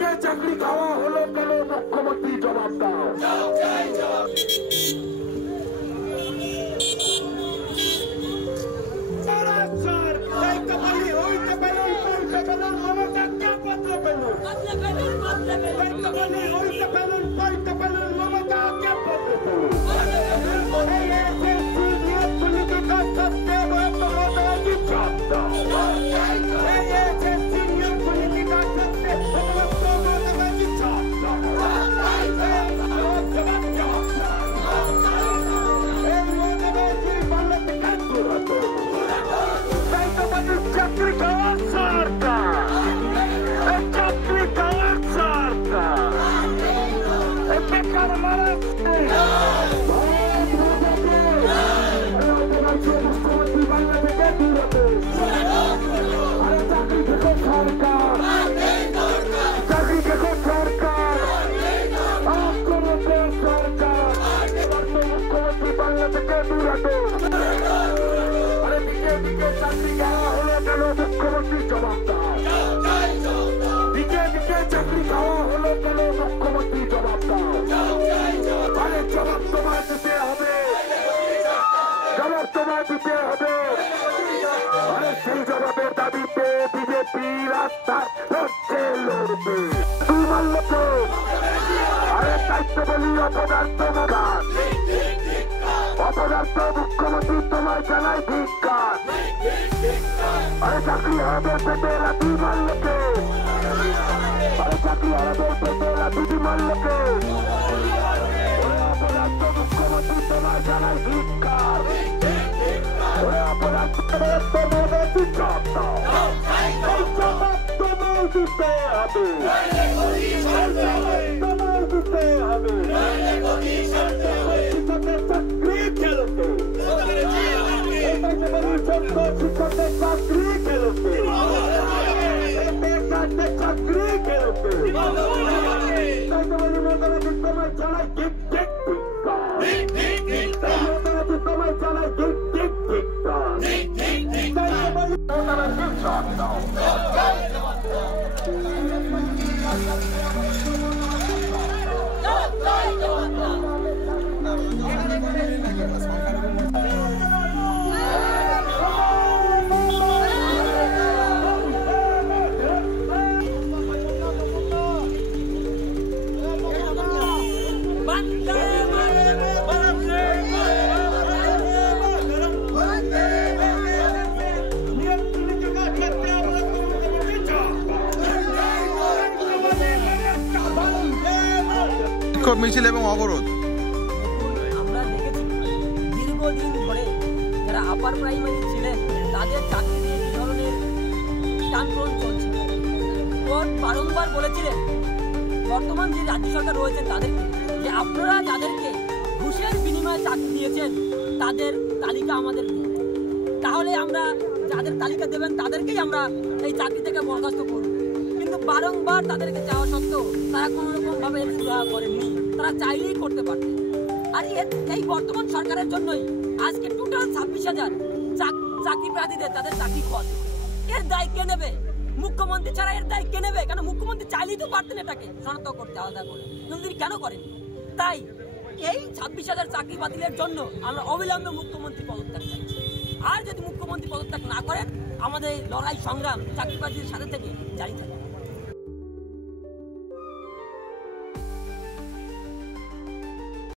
কে চাকরি খাওয়া হলো কেন মুখ্যমন্ত্রী জবাব দাও। মুখ্যমন্ত্রী জবাব দাও। দিকে দিকে চাকরি খাওয়া হলো কেন মুখ্যমন্ত্রী জবাব দাও। আরে জবাব তোমায় দিতে হবে, জবাব তোমায় দিতে হবে। আরে সেই জবাবের দাবিতে বিজেপি রাস্তায় লড়ছে লড়বে। তুই মানল তো আরে দায়িত্ব বলি অপদার্থ মগান অপদার্থ মুখ্যমন্ত্রী তোমায় জানাই ধিক্কার। আরে চাকরি হবে পেটেরা তুই মানলকে, আরে চাকরি হবে পেটেরা তুই মানলকে। অপদার্থ মুখ্যমন্ত্রী তোমায় জানাই ধিক্কার। অপদার্থ তোমাদের জবাব দাও, জবাব তোমায় দিতে হবে, তোমায় দিতে হবে। চাকরি খেলতে শিক্ষকের চাকরি খেলতে চাকরি খেলতে তোমায় জানাই ঠিক ঠিক তোমায় জানাই ঠিক ঠিক বিক্ষোভ মিছিল এবং অবরোধ আমরা দেখেছি দীর্ঘদিন ধরে যারা আপার প্রাইমারি ছিলেন তাদের চাকরি নিয়ে কি ধরনের টানপ্রন চলছে। কোর্ট বারংবার বলেছিলেন বর্তমান যে রাজ্য সরকার রয়েছেন তাদেরকে যে আপনারা যাদেরকে ঘুষের বিনিময়ে চাকরি দিয়েছেন তাদের তালিকা আমাদের দিন, তাহলে আমরা যাদের তালিকা দেবেন তাদেরকেই আমরা এই চাকরি থেকে বরখাস্ত করব। কিন্তু বারংবার তাদেরকে চাওয়া সত্ত্বেও তারা কোনো রকমভাবে সুরাহা করেননি, তারা চাইলেই করতে পারতেন। আর এই বর্তমান সরকারের জন্যই আজকে টোটাল 26,000 চাকরি প্রার্থীদের তাদের চাকরি খোয়াছে। এর দায় কে নেবে? মুখ্যমন্ত্রী ছাড়া এর দায় কে নেবে? কেন মুখ্যমন্ত্রী চাইলেই তো পারতেন এটাকে শনাক্ত করতে আলাদা করে, কিন্তু কেন করেন? তাই এই 26,000 চাকরি বাতিলের জন্য আমরা অবিলম্বে মুখ্যমন্ত্রী পদত্যাগ চাইছি। আর যদি মুখ্যমন্ত্রী পদত্যাগ না করেন আমাদের লড়াই সংগ্রাম চাকরি প্রার্থীদের সাথে থেকে জারি থাকবে।